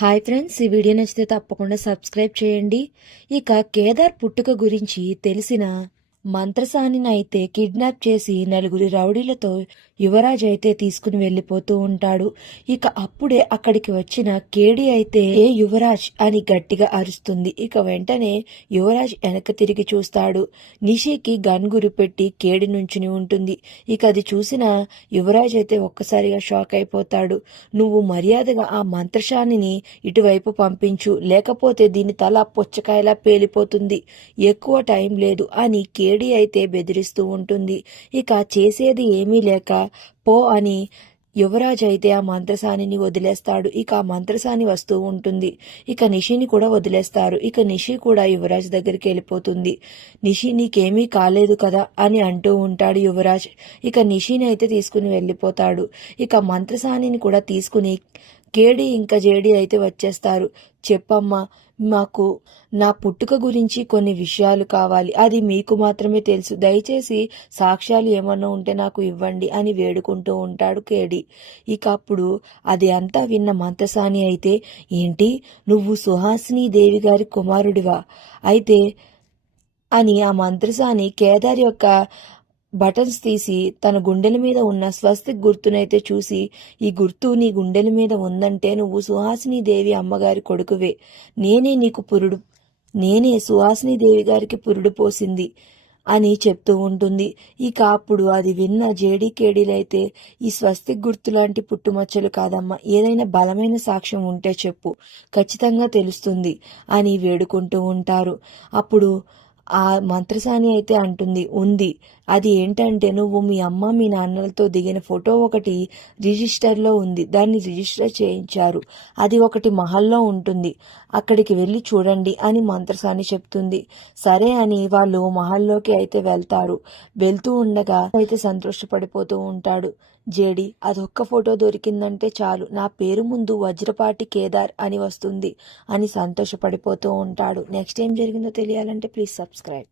Hi friends, ఈ video నచ్చితే తప్పకుండా సబ్స్క్రైబ్ చేయండి. ఇక కేదార్ పుట్టుక గురించి తెలిసిన మంత్రసానిని అయితే కిడ్నాప్ చేసి నలుగురి రౌడీలతో యువరాజ్ అయితే తీసుకుని వెళ్ళిపోతూ ఉంటాడు. ఇక అప్పుడే అక్కడికి వచ్చిన కేడి అయితే ఏ యువరాజ్ అని గట్టిగా అరుస్తుంది. ఇక వెంటనే యువరాజ్ వెనక తిరిగి చూస్తాడు. నిషికి గన్ గురిపెట్టి కేడి నుంచుని ఉంటుంది. ఇక అది చూసిన యువరాజ్ అయితే ఒక్కసారిగా షాక్ అయిపోతాడు. నువ్వు మర్యాదగా ఆ మంత్రశానిని ఇటువైపు పంపించు, లేకపోతే దీని తల పుచ్చకాయలా పేలిపోతుంది, ఎక్కువ టైం లేదు అని కేడి అయితే బెదిరిస్తూ ఉంటుంది. ఇక చేసేది ఏమీ లేక పో అని యువరాజ్ అయితే ఆ మంత్రసానిని వదిలేస్తాడు. ఇక ఆ మంత్రసాని వస్తూ ఉంటుంది. ఇక నిషిని కూడా వదిలేస్తారు. ఇక నిషి కూడా యువరాజ్ దగ్గరికి వెళ్ళిపోతుంది. నిషి నీకేమీ కాలేదు కదా అని అంటూ ఉంటాడు యువరాజ్. ఇక నిషిని అయితే తీసుకుని వెళ్ళిపోతాడు. ఇక మంత్రసానిని కూడా తీసుకుని కేడి ఇంకా జేడి అయితే వచ్చేస్తారు. చెప్పమ్మా, మాకు నా పుట్టుక గురించి కొన్ని విషయాలు కావాలి, అది మీకు మాత్రమే తెలుసు, దయచేసి సాక్ష్యాలు ఏమన్నా ఉంటే నాకు ఇవ్వండి అని వేడుకుంటూ ఉంటాడు కేడి. ఇక అప్పుడు అది అంతా విన్న మంతసాని అయితే, ఏంటి నువ్వు సుహాసిని దేవి గారి కుమారుడివా అయితే అని ఆ మంత్రసాని కేదార్ యొక్క బటన్స్ తీసి తన గుండెల మీద ఉన్న స్వస్తిక్ గుర్తునైతే చూసి, ఈ గుర్తు నీ గుండెల మీద ఉందంటే నువ్వు సుహాసిని దేవి అమ్మగారి కొడుకువే, నేనే సుహాసిని దేవి గారికి పురుడు పోసింది అని చెప్తూ ఉంటుంది. ఇక అప్పుడు అది విన్న జేడీకేడీలైతే, ఈ స్వస్తిక్ గుర్తు లాంటి పుట్టుమచ్చలు కాదమ్మా, ఏదైనా బలమైన సాక్ష్యం ఉంటే చెప్పు, ఖచ్చితంగా తెలుస్తుంది అని వేడుకుంటూ ఉంటారు. అప్పుడు ఆ మంత్రసాని అయితే అంటుంది, ఉంది, అది ఏంటంటే నువ్వు మీ అమ్మ మీ నాన్నలతో దిగిన ఫోటో ఒకటి రిజిస్టర్లో ఉంది, దాన్ని రిజిస్టర్ చేయించారు, అది ఒకటి మహల్లో ఉంటుంది, అక్కడికి వెళ్ళి చూడండి అని మంత్రసాని చెప్తుంది. సరే అని వాళ్ళు మహల్లోకి అయితే వెళ్తారు. వెళ్తూ ఉండగా అయితే సంతోషపడిపోతూ ఉంటాడు జేడి. అదొక్క ఫోటో దొరికిందంటే చాలు, నా పేరు ముందు వజ్రపాటి కేదార్ అని వస్తుంది అని సంతోషపడిపోతూ ఉంటాడు. నెక్స్ట్ ఏం జరిగిందో తెలియాలంటే ప్లీజ్ సబ్స్క్రైబ్.